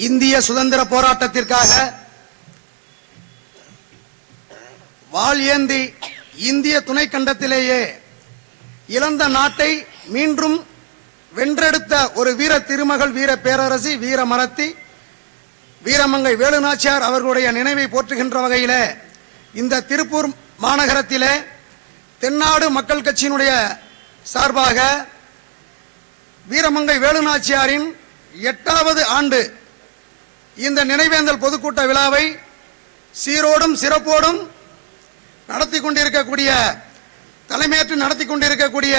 இந்திய சுதந்திர போராட்டத்திற்காக வாள் ஏந்தி இந்திய துணைக்கண்டத்திலேயே இழந்த நாட்டை மீண்டும் வென்றெடுத்த ஒரு வீர திருமகள் வீர பேரரசி வீர மரத்தி வீரமங்கை வேலுநாச்சியார் அவர்களுடைய நினைவை போற்றுகின்ற வகையிலே இந்த திருப்பூர் மாநகரத்திலே தென்னாடு மக்கள் கட்சியினுடைய சார்பாக வீரமங்கை வேலுநாச்சியாரின் எட்டாவது ஆண்டு இந்த நினைவேந்தல் பொதுக்கூட்ட விழாவை சீரோடும் சிறப்போடும் நடத்தி கொண்டிருக்கக்கூடிய தலைமையேற்று நடத்தி கொண்டிருக்கக்கூடிய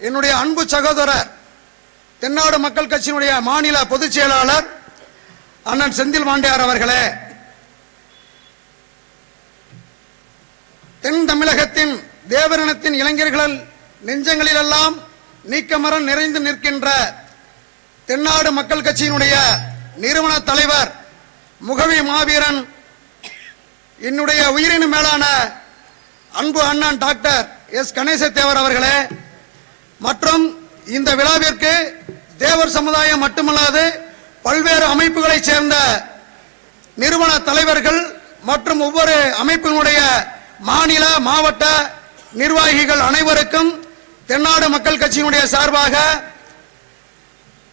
என்னுடைய அன்பு சகோதரர் தென்னாடு மக்கள் கட்சியினுடைய மாநில பொதுச் செயலாளர் அண்ணன் செந்தில் மாண்டியார் அவர்களே. தென் தமிழகத்தின் தேவரினத்தின் இளைஞர்கள் நெஞ்சங்களிலெல்லாம் நீக்கமரம் நிறைந்து நிற்கின்ற தென்னாடு மக்கள் கட்சியினுடைய நிறுவன தலைவர் முகவி மாவீரன் என்னுடைய உயிரின் மேலான அன்பு அண்ணன் டாக்டர் எஸ். கணேசத்தேவர் அவர்களே மற்றும் இந்த விழாவிற்கு தேவர் சமுதாயம் மட்டுமல்லாது பல்வேறு அமைப்புகளைச் சேர்ந்த நிறுவன தலைவர்கள் மற்றும் ஒவ்வொரு அமைப்பினுடைய மாநில மாவட்ட நிர்வாகிகள் அனைவருக்கும் தென்னாடு மக்கள் கட்சியினுடைய சார்பாக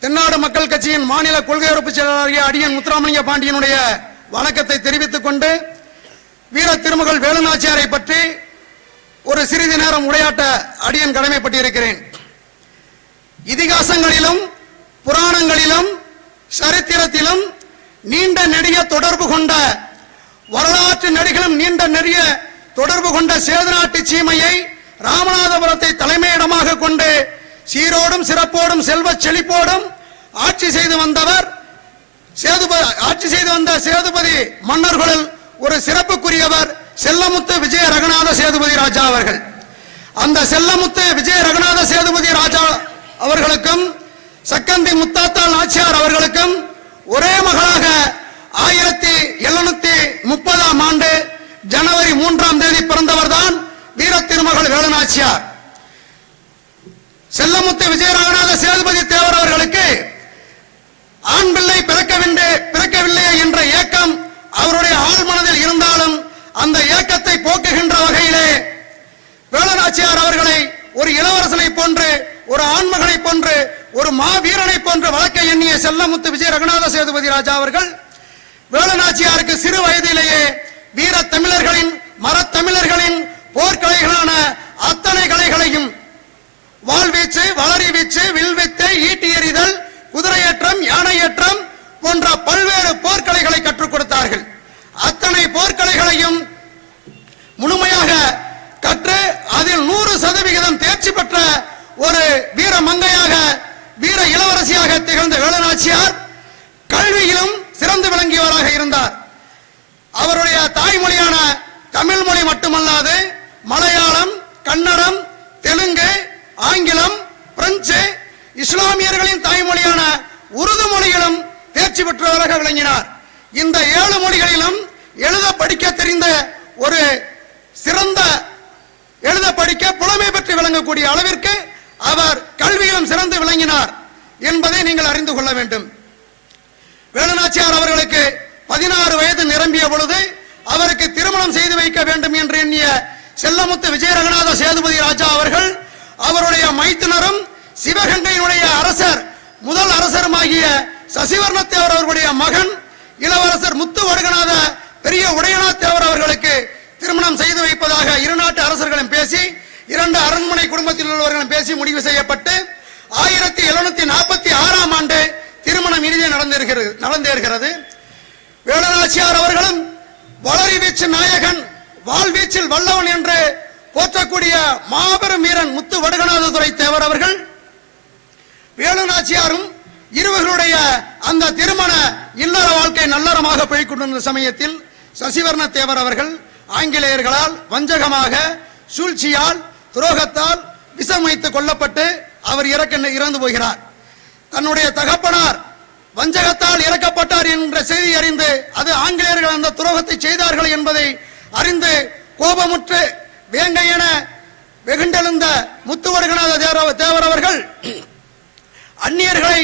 தென்னாடு மக்கள் கட்சியின் மாநில கொள்கை உறுப்பு செயலாளர் அடியன் முத்துராமலிங்க பாண்டியனுடைய வணக்கத்தை தெரிவித்துக் கொண்டு வீர திருமகள் வேலுநாச்சியாரை பற்றி ஒரு சிறிது நேரம் உரையாட்ட அடியன் கடமைப்பட்டிருக்கிறேன். இதிகாசங்களிலும் புராணங்களிலும் சரித்திரத்திலும் நீண்ட நெடிய தொடர்பு கொண்ட வரலாற்று நெடிகளும் நீண்ட நெடிய தொடர்பு கொண்ட சேதுநாட்டு சீமையை ராமநாதபுரத்தை தலைமையிடமாக கொண்டு சீரோடும் சிறப்போடும் செல்வச் செழிப்போடும் ஆட்சி செய்து வந்தவர் சேதுபதி ஆட்சி செய்து வந்த சேதுபதி மன்னர்களில் ஒரு சிறப்புக்குரியவர் செல்லமுத்து விஜய ரகுநாத சேதுபதி ராஜா அவர்கள். அந்த செல்லமுத்து விஜய ரகுநாத சேதுபதி ராஜா அவர்களுக்கும் சக்கந்தி முத்தாத்தாள் நாச்சியார் அவர்களுக்கும் ஒரே மகளாக ஆயிரத்தி எழுநூத்தி முப்பதாம் ஆண்டு ஜனவரி மூன்றாம் தேதி பிறந்தவர்தான் வீர திருமகள் வேலநாச்சியார். செல்லமுத்து விஜயராகநாத சேதுபதி தேவர் அவர்களுக்கு ஆண் பிள்ளை பிறக்கவில்லை பிறக்கவில்லையே என்ற ஏக்கம் அவருடைய ஆள் மனதில் இருந்தாலும் அந்த ஏக்கத்தை போக்குகின்ற வகையிலே வேலநாச்சியார் அவர்களை ஒரு இளவரசனை போன்று ஒரு ஆண்மகனை போன்று ஒரு மாவீரனை போன்று வழக்க எண்ணிய செல்லமுத்து விஜய ரகுநாத சேதுபதி ராஜா அவர்கள் வேலநாச்சியாருக்கு சிறு வயதிலேயே வீர தமிழர்களின் மரத்தமிழர்களின் போர்க்கலைகளான அத்தனை கலைகளையும் வாழ்வீச்சு வளரி வீச்சு வில்வித்து ஈட்டி எறிதல் குதிரையேற்றம் யானையேற்றம் போன்ற பல்வேறு போர்க்கலைகளை கற்றுக் கொடுத்தார்கள். அத்தனை போர்க்கலைகளையும் முழுமையாக கற்று அதில் நூறு சதவிகிதம் தேர்ச்சி பெற்ற ஒரு வீர மங்கையாக வீர இளவரசியாக திகழ்ந்த வேலுநாச்சியார் கல்வியிலும் சிறந்து விளங்கியவராக இருந்தார். அவருடைய தாய்மொழியான தமிழ் மொழி மட்டுமல்லாது மலையாளம் கன்னடம் தெலுங்கு ஆங்கிலம் பிரெஞ்சு இஸ்லாமியர்களின் தாய்மொழியான உருது மொழிகளும் தேர்ச்சி பெற்றவராக விளங்கினார். இந்த ஏழு மொழிகளிலும் எழுத படிக்க தெரிந்த ஒரு சிறந்த எழுத படிக்க புலமை பெற்று விளங்கக்கூடிய அளவிற்கு அவர் கல்வியிலும் சிறந்து விளங்கினார் என்பதை நீங்கள் அறிந்து கொள்ள வேண்டும். வேலுநாச்சியார் அவர்களுக்கு பதினாறு வயது நிரம்பிய பொழுது அவருக்கு திருமணம் செய்து வைக்க வேண்டும் என்று எண்ணிய செல்லமுத்து விஜயரகநாத சேதுபதி ராஜா அவர்கள் அவருடைய மைத்துனரும் சிவகங்கையினுடைய அரசர் முதல் அரசருமாகிய சசிவர்ணத்தேவர் அவர்களுடைய மகன் இளவரசர் முத்து வருகநாத பெரிய உடையநாத் தேவர் அவர்களுக்கு திருமணம் செய்து வைப்பதாக இரு நாட்டு அரசர்களும் பேசி இரண்டு அரண்மனை குடும்பத்தில் உள்ளவர்களும் பேசி முடிவு செய்யப்பட்டு ஆயிரத்தி எழுநூத்தி நாற்பத்தி ஆறாம் ஆண்டு திருமணம் இனிதே நடந்திருக்கிறது நடந்தேறுகிறது. வேளநாச்சியார் அவர்களும் வளரி வீச்சு நாயகன் வாழ்வீச்சில் வல்லவன் என்று போற்றக்கூடிய மாபெரும் வீரன் முத்து வடுகநாததுரை தேவர் அவர்கள் வேலுநாச்சியாரும் இருவர்களுடைய அந்த திருமண இல்லற வாழ்க்கை நல்லறமாக போய்கொண்டிருந்த சமயத்தில் சசிவர்ண தேவர் அவர்கள் ஆங்கிலேயர்களால் வஞ்சகமாக சூழ்ச்சியால் துரோகத்தால் விஷம் வைத்து கொல்லப்பட்டு அவர் இறக்க இறந்து போகிறார். தன்னுடைய தகப்பனார் வஞ்சகத்தால் இறக்கப்பட்டார் என்ற செய்தி அறிந்து அது ஆங்கிலேயர்கள் அந்த துரோகத்தை செய்தார்கள் என்பதை அறிந்து கோபமுற்று வேங்கையென வெகுண்டெழுந்த முத்துவடுகநாத தேவ தேவர் அவர்கள் அந்நியர்களை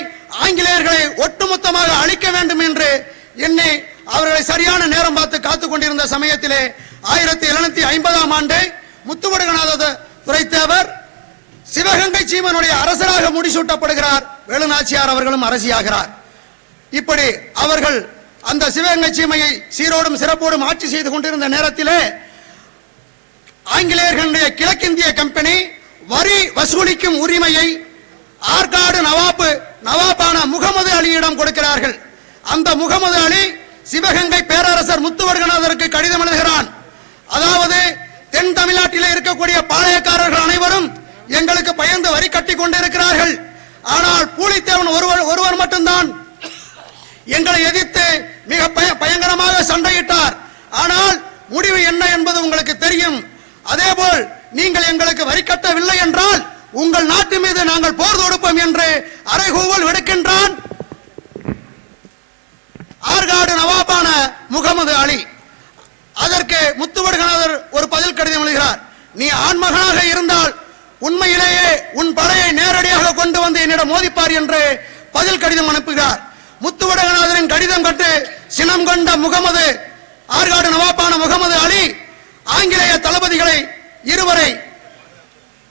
ஆங்கிலேயர்களை ஒட்டுமொத்தமாக அழிக்க வேண்டும் என்று எண்ணி அவர்களை சரியான நேரம் பார்த்து காத்துக் கொண்டிருந்த சமயத்திலே ஆயிரத்தி எழுநூத்தி ஐம்பதாம் ஆண்டு முத்துவடுகநாத துரைத்தேவர் சிவகங்கை சீமனுடைய அரசராக முடிசூட்டப்படுகிறார். வேலுநாச்சியார் அவர்களும் அரசியாகிறார். இப்படி அவர்கள் அந்த சிவகங்கை சீமையை சீரோடும் சிறப்போடும் ஆட்சி செய்து கொண்டிருந்த நேரத்திலே ஆங்கிலேயர்களுடைய கிழக்கிந்திய கம்பெனி வரி வசூலிக்கும் உரிமையை ஆற்காடு நவாப்பு நவாப்பான முகமது அலியிடம் கொடுக்கிறார்கள். அந்த முகமது அலி சிவகங்கை பேரரசர் முத்துவர்கநாதருக்கு கடிதம் எழுதுகிறான். அதாவது தென் தமிழ்நாட்டிலே இருக்கக்கூடிய பாளையக்காரர்கள் அனைவரும் எங்களுக்கு பயந்து வரி கட்டி கொண்டிருக்கிறார்கள். ஆனால் பூலித்தேவன் ஒருவர் ஒருவர் மட்டும்தான். எங்களை எதிர்த்து மிக பய- பயங்கரமாக சண்டையிட்டார். ஆனால் முடிவு என்ன என்பது உங்களுக்கு தெரியும். அதேபோல் நீங்கள் எங்களுக்கு வரி கட்டவில்லை என்றால் உங்கள் நாட்டு மீது நாங்கள் போர் தொடுப்போம் என்று அரைகூவல் விடுக்கின்றான் ஆற்காடு நவாபான முகமது அலி. அதற்கு முத்துவடுகநாதர் ஒரு பதில் கடிதம் எழுதுகிறார். நீ ஆண்மகனாக இருந்தால் உண்மையிலேயே உன் படையை நேரடியாக கொண்டு வந்து என்னிடம் மோதிப்பார் என்று பதில் கடிதம் அனுப்புகிறார். முத்துவடகநாதரின் கடிதம் கட்டு சினம் கொண்ட முகமது ஆற்காடு நவாப்பான முகமது அலி ஆங்கிலேய தளபதிகளை இருவரை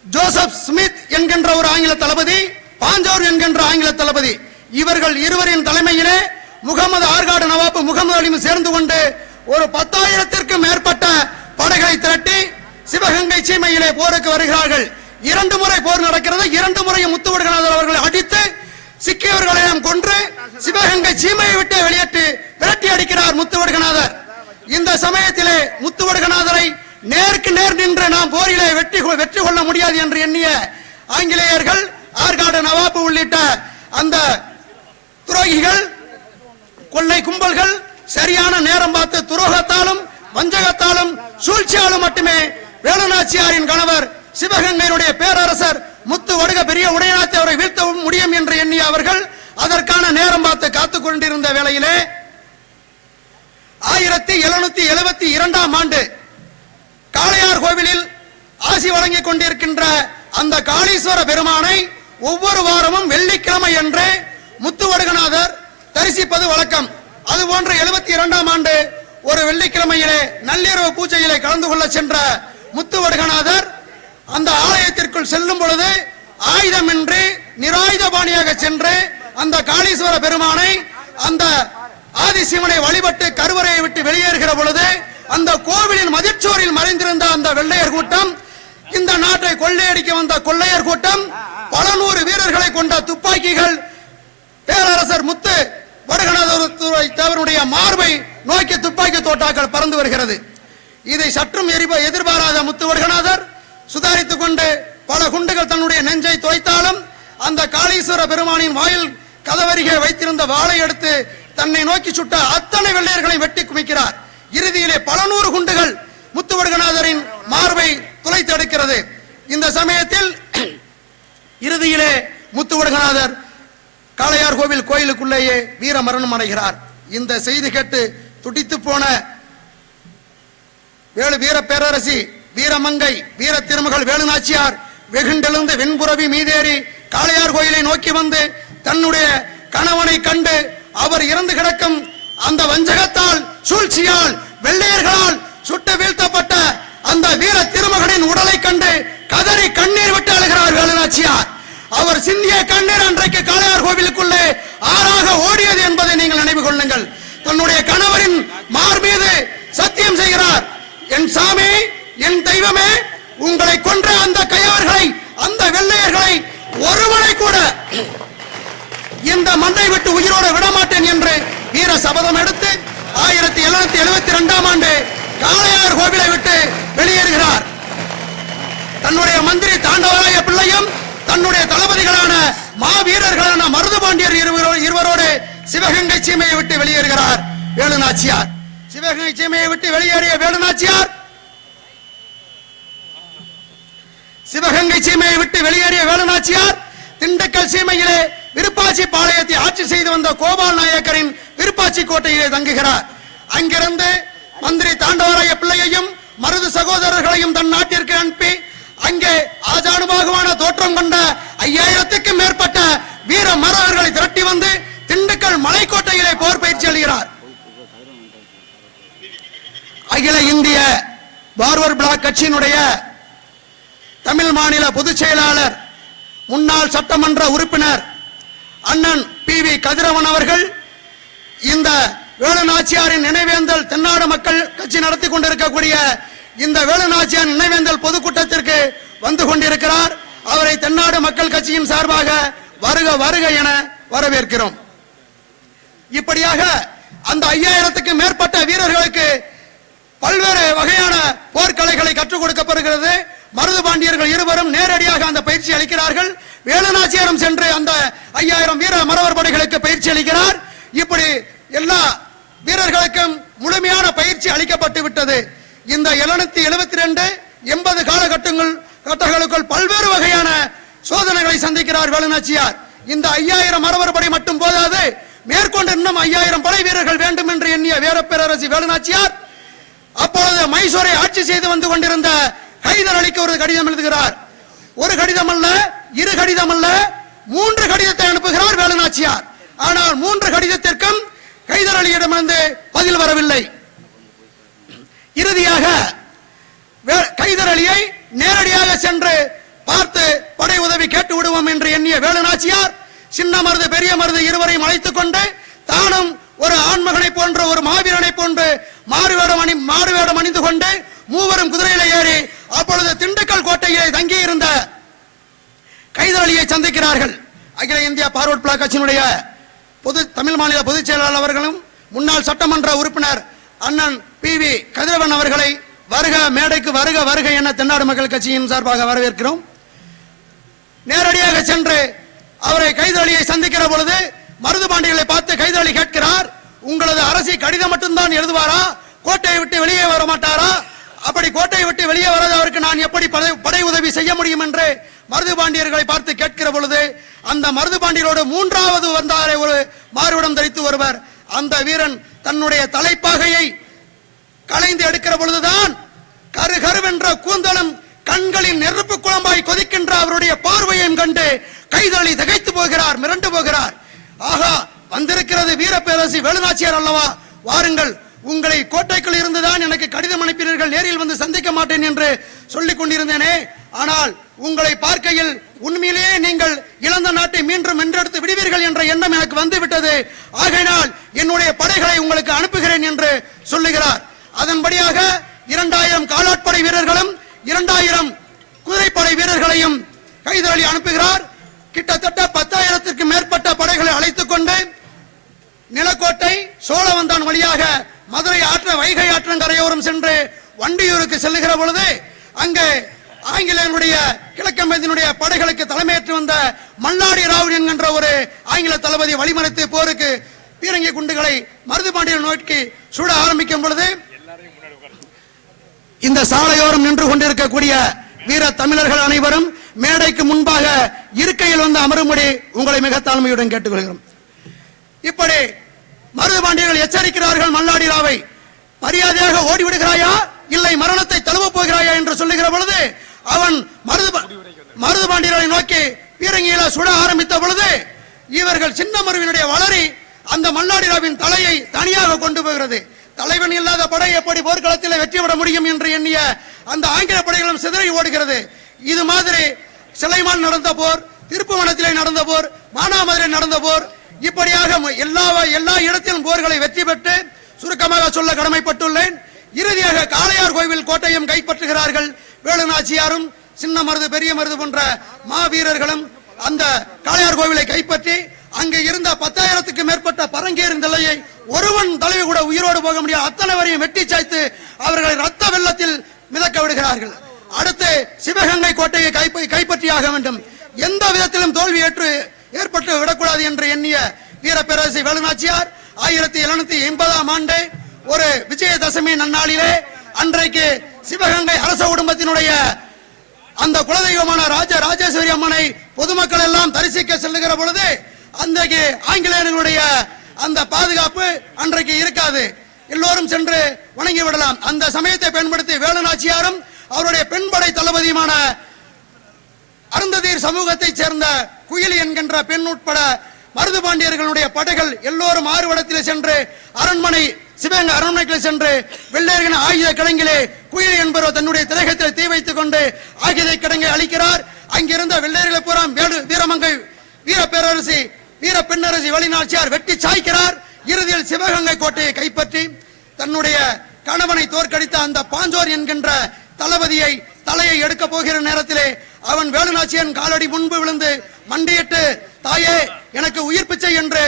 ஜோசப் ஸ்மித் என்கின்ற ஒரு ஆங்கில தளபதி பாஞ்சோர் என்கின்ற ஆங்கில தளபதி. இவர்கள் இருவரின் தலைமையிலே முகமது ஆர்காடு நவாப் முகமது அலியும் சேர்ந்து கொண்டு ஒரு பத்தாயிரத்திற்கும் மேற்பட்ட படைகளை திரட்டி சிவகங்கை சீமையிலே போருக்கு வருகிறார்கள். இரண்டு முறை போர் நடக்கிறது. இரண்டு முறையும் முத்துவடுகநாதர் அவர்களை அடித்து சிக்கியவர்களை நாம் கொன்று சிவகங்கை சீமையை விட்டு வெளியேற்றி விரட்டி அடிக்கிறார் முத்துவடுகநாதர் இந்த சமயத்திலே முத்துவடுகநாதரை நேருக்கு நேர் நின்று நாம் போரிலே வெற்றி கொ- வெற்றி கொள்ள முடியாது என்று எண்ணிய ஆங்கிலேயர்கள் ஆற்காடு நவாப்பு உள்ளிட்ட அந்த துரோகிகள் கொள்ளை கும்பல்கள் சரியான நேரம் பார்த்து துரோகத்தாலும் வஞ்சகத்தாலும் சூழ்ச்சியாலும் மட்டுமே வேலுநாச்சியாரின் கணவர் சிவகங்கையினுடைய பேரரசர் முத்து வடுக பெரிய உடையநாத்தை அவரை வீழ்த்த முடியும் என்று எண்ணிய அவர்கள் அதற்கான நேரம் பார்த்து காத்துக் கொண்டிருந்த வேளையிலே ஆயிரத்தி எழுநூத்தி எழுபத்தி இரண்டாம் ஆண்டு காளையார் கோவிலில் ஆசி வழங்கிக் கொண்டிருக்கின்ற அந்த காளீஸ்வர பெருமானை ஒவ்வொரு வாரமும் வெள்ளிக்கிழமை என்று முத்துவடுகநாதர் தரிசிப்பது வழக்கம். அதுபோன்ற எழுபத்தி இரண்டாம் ஆண்டு ஒரு வெள்ளிக்கிழமையிலே நள்ளிரவு பூஜையிலே கலந்து கொள்ள சென்ற முத்துவடுகநாதர் அந்த ஆலயத்திற்குள் செல்லும் பொழுது ஆயுதமின்றி நிராயுதபாணியாக சென்று அந்த காளீஸ்வர பெருமானை அந்த ஆதிசிவனை வழிபட்டு கருவறையை விட்டு வெளியேறுகிற பொழுது அந்த கோவிலின் மதிச்சோரில் மறைந்திருந்த அந்த வெள்ளையர் கூட்டம் இந்த நாட்டை கொள்ளையடிக்க வந்த கொள்ளையர் கூட்டம் பல நூறு வீரர்களை கொண்ட துப்பாக்கிகள் பேரரசர் முத்து வடகநாதத்துறை தேவருடைய மார்பை நோக்கி துப்பாக்கி தோட்டாக்கள் பறந்து வருகிறது. இதை சற்றும் எரிப- எதிர்பாராத முத்து வருகநாதர் சுதாரித்துக் கொண்டு பல குண்டுகள் தன்னுடைய நெஞ்சை துவைத்தாலும் அந்த காளீஸ்வர பெருமானின் வாயில் கதவருகே வைத்திருந்த வாளை எடுத்து தன்னை நோக்கி சுட்ட அத்தனை வெள்ளையர்களை வெட்டி குமிக்கிறார். இறுதியிலே பல நூறு குண்டுகள் முத்துவடுகநாதரின் மார்பை துளைத்தெடுக்கிறது இந்த சமயத்தில் இறுதியிலே முத்துவடுகநாதர் காளையார் கோவில் கோயிலுக்குள்ளேயே வீர மரணம் அடைகிறார். இந்த செய்தி கேட்டு துடித்து போன வேலு வீர பேரரசி வீரமங்கை வீர திருமகள் வேலுநாச்சியார் வெகுண்டெழுந்து வெண்புறவி மீதேறி காளையார் கோயிலை நோக்கி வந்து தன்னுடைய கணவனை கண்டு அவர் இறந்து கிடக்கும் அந்த வஞ்சகத்தால் சூழ்ச்சியால் வெள்ளையர்களால் சுட்டு வீழ்த்தப்பட்ட அந்த வீர திருமகனின் உடலை கண்டு கதறி கண்ணீர் விட்டு அழுகிறார்கள் வேலுநாச்சியார். அவர் சிந்திய கண்ணீர் அன்றைக்கு காளையார் கோவிலுக்குள்ளே ஆறாக ஓடியது என்பதை நீங்கள் நினைவு கொள்ளுங்கள். தன்னுடைய கணவரின் மார் மீது சத்தியம் செய்கிறார். என் சாமி என் தெய்வமே உங்களை கொன்ற அந்த கையவர்களை அந்த வெள்ளையர்களை ஒருவனை கூட இந்த மண்ணை விட்டு உயிரோடு விடமாட்டேன் என்று வீர சபதம் எடுத்து ஆயிரத்தி எழுநூத்தி எழுபத்தி இரண்டாம் ஆண்டு காளையார் கோவிலை விட்டு வெளியேறுகிறார். தன்னுடைய மந்திரி தாண்டவராய பிள்ளையும் தன்னுடைய தளபதிகளான மாவீரர்களான மருதுபாண்டியர் இருவரோ- இருவரோடு சிவகங்கை சீமையை விட்டு வெளியேறுகிறார் வேலுநாச்சியார். சிவகங்கை சீமையை விட்டு வெளியேறிய வேலுநாச்சியார் சிவகங்கை சீமையை விட்டு வெளியேறிய வேலுநாச்சியார் திண்டுக்கல் சீமையிலே விருப்பாச்சி பாளையத்தை ஆட்சி செய்து வந்த கோபால் நாயக்கரின் விருப்பாச்சி கோட்டையிலே தங்குகிறார். அங்கிருந்து மந்திரி தாண்டவராய பிள்ளையையும் மருது சகோதரர்களையும் தன் நாட்டிற்கு அனுப்பி அங்கே ஆஜானுபாகுவான தோற்றம் கொண்ட ஐயாயிரத்துக்கும் மேற்பட்ட வீர மறவர்களை திரட்டி வந்து திண்டுக்கல் மலைக்கோட்டையிலே போர் பயிற்சி அளிக்கிறார். அகில இந்திய பார்வர் பிளாக் கட்சியினுடைய தமிழ் மாநில பொதுச் செயலாளர் முன்னாள் சட்டமன்ற உறுப்பினர் அண்ணன் பி வி கதிரவன் அவர்கள் இந்த வேலுநாச்சியாரின் நினைவேந்தல் தென்னாடு மக்கள் கட்சி நடத்தி கொண்டிருக்கக்கூடிய இந்த வேலுநாச்சியார் நினைவேந்தல் பொதுக்கூட்டத்திற்கு வந்து கொண்டிருக்கிறார். அவரை தென்னாடு மக்கள் கட்சியின் சார்பாக வருக வருக என வரவேற்கிறோம். இப்படியாக அந்த ஐயாயிரத்துக்கு மேற்பட்ட வீரர்களுக்கு பல்வேறு வகையான போர்க்கலைகளை கற்றுக் கொடுக்கப்படுகிறது. மருது பாண்டியர்கள் இருவரும் நேரடியாக அந்த பயிற்சி அளிக்கிறார்கள். வேலுநாச்சியாரம் சென்று அந்த ஐயாயிரம் வீர மரவர் படைகளுக்கு பயிற்சி அளிக்கிறார். இப்படி எல்லா வீரர்களுக்கும் முழுமையான பயிற்சி அளிக்கப்பட்டு விட்டது. இந்த எழுநூத்தி எழுபத்தி ரெண்டு எண்பது காலகட்டங்கள் கட்டங்களுக்குள் பல்வேறு வகையான சோதனைகளை சந்திக்கிறார் வேலுநாச்சியார். இந்த ஐயாயிரம் மரவர் படை மட்டும் போதாது மேற்கொண்டு இன்னும் ஐயாயிரம் படை வீரர்கள் வேண்டும் என்று எண்ணிய வீரப்பேரரசி வேலுநாச்சியார். அப்பொழுது மைசூரை ஆட்சி செய்து வந்து கொண்டிருந்த ஹைதர் அலிக்கு ஒரு கடிதம் எழுதுகிறார். ஒரு கடிதம் அல்ல இரு கடிதம் அல்ல மூன்று கடிதத்தை அனுப்புகிறார் வேலுநாச்சியார். ஆனால் மூன்று கடிதத்திற்கும் ஹைதர் அலியிடமிருந்து பதில் வரவில்லை. இறுதியாக வே- கைதர் அலியை நேரடியாக சென்று பார்த்து படை உதவி கேட்டு விடுவோம் என்று எண்ணிய வேலுநாச்சியார் சின்ன மருது பெரிய மருது இருவரையும் அழைத்துக் கொண்டு தானும் ஒரு ஆண்மகனை போன்ற ஒரு மாவீரனை போன்று மாறுவேடம் அணி மாறுவேடம் அணிந்து கொண்டு மூவரும் குதிரையில ஏறி அப்பொழுது திண்டுக்கல் கோட்டையிலே தங்கியிருந்த கைதர் அலியை சந்திக்கிறார்கள். அகில இந்திய பார்வர்ட் பிளாக் கட்சியினுடைய பொது தமிழ் மாநில பொதுச் செயலாளர் அவர்களும் முன்னாள் சட்டமன்ற உறுப்பினர் அண்ணன் பி வி கதிரவன் அவர்களை வருக மேடைக்கு வருக வருக என தென்னாடு மக்கள் கட்சியின் சார்பாக வரவேற்கிறோம். நேரடியாக சென்று அவரை கைதளியை சந்திக்கிற பொழுது மருதுபாண்டிகளை பார்த்து கைதளி கேட்கிறார். உங்களது அரசி கடிதம் மட்டும்தான் எழுதுவாரா? கோட்டையை விட்டு வெளியே வர மாட்டாரா அப்படி கோட்டையை விட்டு வெளியே வராத அவருக்கு நான் எப்படி படை படை உதவி செய்ய முடியும் என்று மருது பாண்டியர்களை பார்த்து கேட்கிற பொழுது அந்த மருது பாண்டியரோடு மூன்றாவது வந்தாரே ஒரு மாறுவிடம் தரித்து வருவர். அந்த வீரன் தன்னுடைய தலைப்பாகையை களைந்து எடுக்கிற பொழுதுதான் கரு கருவென்ற கூந்தலும் கண்களின் நெருப்பு குழம்பாய் கொதிக்கின்ற அவருடைய பார்வையும் கண்டு கைதளி திகைத்து போகிறார் மிரண்டு போகிறார். ஆகா வந்திருக்கிறது வீரப்பேரரசி வேலுநாச்சியார் அல்லவா? வாருங்கள் உங்களை கோட்டைக்குள் இருந்துதான் எனக்கு கடிதம் அனுப்பினீர்கள் நேரில் வந்து சந்திக்க மாட்டேன் என்று சொல்லிக் கொண்டிருந்தேனே. ஆனால் உங்களை பார்க்கையில் உண்மையிலேயே நீங்கள் இழந்த நாட்டை மீண்டும் வென்றெடுத்து விடுவீர்கள் என்ற எண்ணம் எனக்கு வந்துவிட்டது. ஆகையினால் என்னுடைய படைகளை உங்களுக்கு அனுப்புகிறேன் என்று சொல்லுகிறார். அதன்படியாக இரண்டாயிரம் காலாட்படை வீரர்களும் இரண்டாயிரம் குதிரைப்படை வீரர்களையும் கைதளி அனுப்புகிறார். கிட்டத்தட்ட பத்தாயிரத்திற்கு மேற்பட்ட படைகளை அழைத்துக் கொண்டு நிலக்கோட்டை சோழவந்தான் வழியாக மதுரை ஆற்ற வைகை ஆற்றங்கரையோரம் சென்று வண்டியூருக்கு செல்லுகிற பொழுது அங்கே ஆங்கிலேயனுடைய கிழக்கம்பதியினுடைய படைகளுக்கு தலைமையேற்று வந்த மல்லாடி ராவ் என்கின்ற ஒரு ஆங்கில தளபதி வழிமறைத்து போருக்கு பீரங்கி குண்டுகளை மருதுபாண்டியர் நோக்கி சுட ஆரம்பிக்கும் பொழுது இந்த சாலையோரம் நின்று கொண்டிருக்கக்கூடிய வீர தமிழர்கள் அனைவரும் மேடைக்கு முன்பாக இருக்கையில் வந்து அமரும்படி உங்களை மிக தாழ்மையுடன் கேட்டுக்கொள்கிறோம். இப்படி மருது பாண்டியர்கள் எச்சரிக்கிறார்கள் மல்லாடி ராவை மரியாதையாக ஓடிவிடுகிறாயா? இல்லை மரணத்தை தழுவ போகிறாயா என்று சொல்லுகிற பொழுது அவன் மருது மருது பாண்டியர்களை நோக்கி பீரங்கியில சுட ஆரம்பித்த பொழுது இவர்கள் சின்ன மருவினுடைய வளரி அந்த மல்லாடி ராவின் தலையை தனியாக கொண்டு போகிறது. தலைவன் இல்லாத படை எப்படி போர்க்களத்தில் வெற்றி பெற முடியும் என்று எண்ணிய அந்த ஆங்கில படைகளும் சிதறி ஓடுகிறது. இது மாதிரி சிலைமான் நடந்த போர் திருப்புவனத்திலே நடந்த போர் மானாமதுரை நடந்த போர் இப்படியாக எல்லா எல்லா இடத்திலும் போர்களை வெற்றி பெற்று சுருக்கமாக சொல்ல கடமைப்பட்டுள்ளேன். இறுதியாக காளையார் கோவில் கோட்டையும் கைப்பற்றுகிறார்கள் வேலுநாச்சியாரும் சின்ன மருது பெரிய மருது போன்ற மாவீரர்களும் அந்த காளையார் கோவிலை கைப்பற்றி அங்கே இருந்த பத்தாயிரத்துக்கு மேற்பட்ட பரங்கேறின் நிலையை ஒருவன் தலைவி கூட உயிரோடு போக முடியாது. அத்தனை வரையும் வெட்டி சாய்த்து அவர்களை ரத்த வெள்ளத்தில் மிதக்க விடுகிறார்கள். அடுத்து சிவகங்கை கோட்டையை கைப்பற்றியாக வேண்டும். எந்த விதத்திலும் தோல்வி ஏற்று ஏற்பட்டு விடக்கூடாது என்று எண்ணிய வீரப்பேரரசி வேலுநாச்சியார். ஆயிரத்தி எழுநூத்தி எண்பதாம் ஆண்டு ஒரு விஜயதசமி நன்னாளிலே அன்றைக்கு சிவகங்கை அரச குடும்பத்தினுடைய அந்த குலதெய்வமான ராஜ ராஜேஸ்வரி அம்மனை பொதுமக்கள் எல்லாம் தரிசிக்க செல்லுகிற பொழுது அன்றைக்கு ஆங்கிலேயர்களுடைய அந்த பாதுகாப்பு அன்றைக்கு இருக்காது. எல்லோரும் சென்று வணங்கி விடலாம். அந்த சமயத்தை பயன்படுத்தி வேலுநாச்சியாரும் அவருடைய பெண்படை தளபதியுமான அருந்ததீர் சமூகத்தைச் சேர்ந்த குயிலி என்கின்ற பெண் உட்பட மருது பாண்டியர்களுடைய படைகள் எல்லோரும் ஆறுவடத்தில் சென்று அரண்மனை சிவகங்கை அரண்மனைக்கு சென்று வெள்ளையர்களின் ஆயுத கிடங்கிலே குயில் என்பவர் தன்னுடைய திரகத்தில் தீ வைத்துக் கொண்டு ஆயுத கிடங்கை அளிக்கிறார் அங்கிருந்த வெள்ளையர்களை பூரா வேடு வீரமங்கை வீர பேரரசி வீர பெண்ணரசி வழிநாச்சியார் வெட்டி சாய்க்கிறார். இறுதியில் சிவகங்கை கோட்டையை கைப்பற்றி தன்னுடைய கணவனை தோற்கடித்த அந்த பாஞ்சோர் என்கின்ற தளபதியை தலையை எடுக்க போகிற நேரத்திலே அவன் வேலுநாச்சியன் காலடி முன்பு விழுந்து மண்டியிட்டு தாயே எனக்கு உயிர் பிச்சை என்று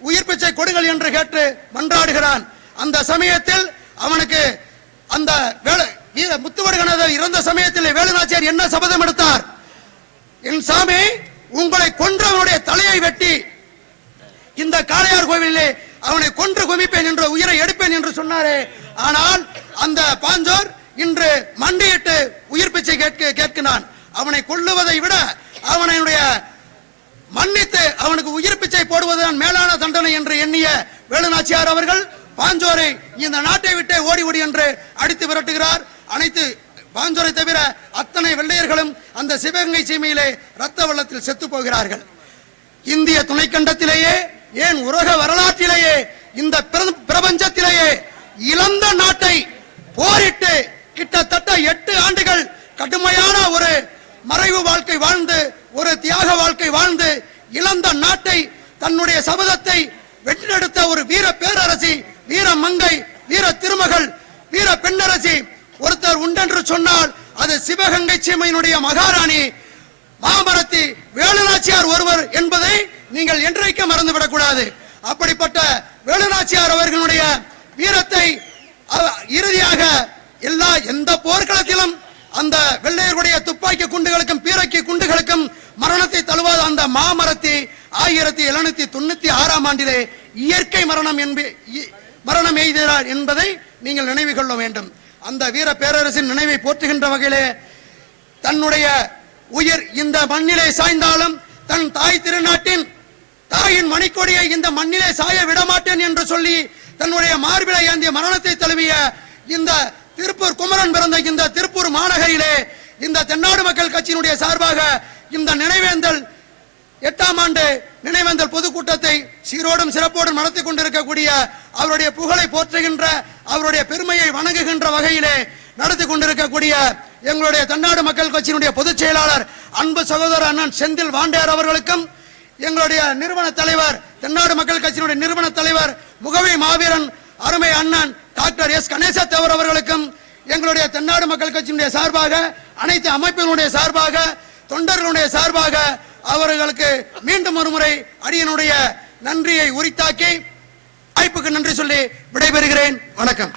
உயிர் பிச்சை கொடுங்கள் என்று கேட்டு மன்றாடுகிறான். அந்த சமயத்தில் அவனுக்கு அந்த வேலு இறந்த சமயத்தில் வேலுநாச்சியார் என்ன சபதம் எடுத்தார்? என் சாமி உங்களை கொன்றவனுடைய தலையை வெட்டி இந்த காளையார் கோவிலே அவனை கொன்று குமிப்பேன் என்ற உயிரை எடுப்பேன் என்று சொன்னாரே. ஆனால் அந்த பாஞ்சோர் இன்று மண்டியிட்டு உயிர் பிச்சை கேட்க கேட்கிறான் அவனை கொள்ளுவதை விட அவனுடைய மன்னித்து அவனுக்கு உயிர் பிச்சை போடுவதுதான் மேலான தண்டனை என்று எண்ணிய வேலுநாச்சியார் அவர்கள் பாஞ்சோரை இந்த நாட்டை விட்டே ஓடி ஓடி என்று அடித்து விரட்டுகிறார். அனைத்து பாஞ்சோரை தவிர அத்தனை வெள்ளையர்களும் அந்த சிவகங்கை சீமையிலே ரத்த வெள்ளத்தில் செத்து போகிறார்கள். இந்திய துணைக்கண்டத்திலேயே ஏன் உலக வரலாற்றிலேயே இந்த பிர- பிரபஞ்சத்திலேயே இழந்த நாட்டை போரிட்டு கிட்டத்தட்ட எட்டு ஆண்டுகள் கடுமையான ஒரு மறைவு வாழ்க்கை வாழ்ந்து ஒரு தியாக வாழ்க்கை வாழ்ந்து இழந்த நாட்டை தன்னுடைய சபதத்தை வென்றெடுத்த ஒரு வீர பேரரசி வீர மங்கை வீர திருமகள் வீர பெண்ணரசி. ஒருத்தர் உண்டென்று சொன்னால் அது சிவகங்கை சீமையினுடைய மகாராணி. மாமரத்தி வேலுநாச்சியார் ஒருவர் என்பதை நீங்கள் என்றைக்கு மறந்துவிடக் கூடாது அப்படிப்பட்ட வேலுநாச்சியார் அவர்களுடைய வீரத்தை இறுதியாக எல்லா எந்த போர்க்களத்திலும் அந்த வெள்ளையர்களுடைய துப்பாக்கி குண்டுகளுக்கும் பீரக்கி குண்டுகளுக்கும் மரணத்தை தழுவாத அந்த மாமரத்தி ஆயிரத்தி எழுநூத்தி தொண்ணூத்தி ஆறாம் ஆண்டிலே இயற்கை மரணம் என்ப இ- மரணம் எய்துகிறார் என்பதை நீங்கள் நினைவு கொள்ள வேண்டும். அந்த வீர பேரரசின் நினைவை போற்றுகின்ற வகையிலே தன்னுடைய உயிர் இந்த மண்ணிலே சாய்ந்தாலும் தன் தாய் திருநாட்டின் தாயின் மணிக்கொடியை இந்த மண்ணிலே சாய விடமாட்டேன் என்று சொல்லி தன்னுடைய மார்பிலை ஏந்திய மரணத்தை தழுவிய இந்த திருப்பூர் குமரன் பிறந்த இந்த திருப்பூர் மாநகரிலே இந்த தென்னாடு மக்கள் கட்சியினுடைய சார்பாக இந்த நினைவேந்தல் எட்டாம் ஆண்டு நினைவேந்தல் பொதுக்கூட்டத்தை சீரோடும் சிறப்போடும் நடத்தி கொண்டிருக்கக்கூடிய அவருடைய புகழை போற்றுகின்ற அவருடைய பெருமையை வணங்குகின்ற வகையிலே நடத்தி கொண்டிருக்கக்கூடிய எங்களுடைய தன்னாடு மக்கள் கட்சியினுடைய பொதுச் செயலாளர் அன்பு சகோதரர் அண்ணன் செந்தில் வாண்டியார் அவர்களுக்கும் எங்களுடைய நிறுவன தலைவர் தென்னாடு மக்கள் கட்சியினுடைய நிறுவன தலைவர் முகவை மாவீரன் அருமை அண்ணன் டாக்டர் எஸ் கணேசத்தேவர் அவர்களுக்கும் எங்களுடைய தென்னாடு மக்கள் கட்சியினுடைய சார்பாக அனைத்து அமைப்புகளுடைய சார்பாக தொண்டர்களுடைய சார்பாக அவர்களுக்கு மீண்டும் ஒருமுறை அடியனுடைய நன்றியை உரித்தாக்கி வாய்ப்புக்கு நன்றி சொல்லி விடைபெறுகிறேன். வணக்கம்.